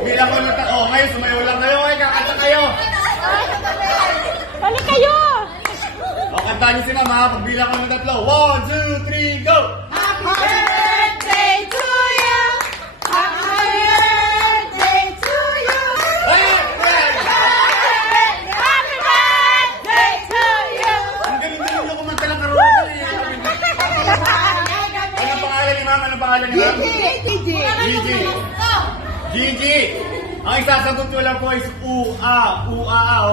Bilang ko na ngayon sumayaw lang kayo, kakanta kayo. Balik kayo! O, kanta niyo si mama, pagbilang ko ng 3. 1, 2, 3, go! Happy birthday to you! Happy birthday to you! Happy birthday to you! Ang galing-galing nyo kumanta ng karaoke eh. Anong pangalan ni mama? Anong pangalan ni mama? Gigi. Gigi. Ang isasagot ko lang po is ua,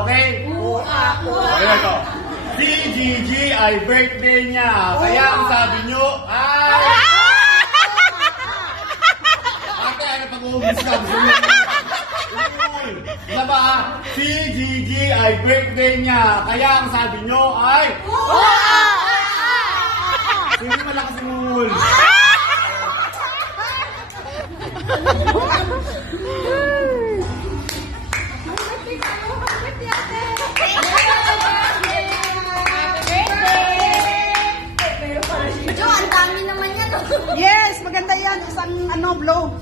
okay? Ua. Okay, ito. Si Gigi ay birthday niya. Kaya ang sabi nyo ay... Ate, ano pag-uubos ka? Isa ba ha? Si Gigi ay birthday niya. Kaya ang sabi nyo ay... Sino malakas yung uul? Jo, ang dami naman yan. Yes, maganda yan. Isang blow.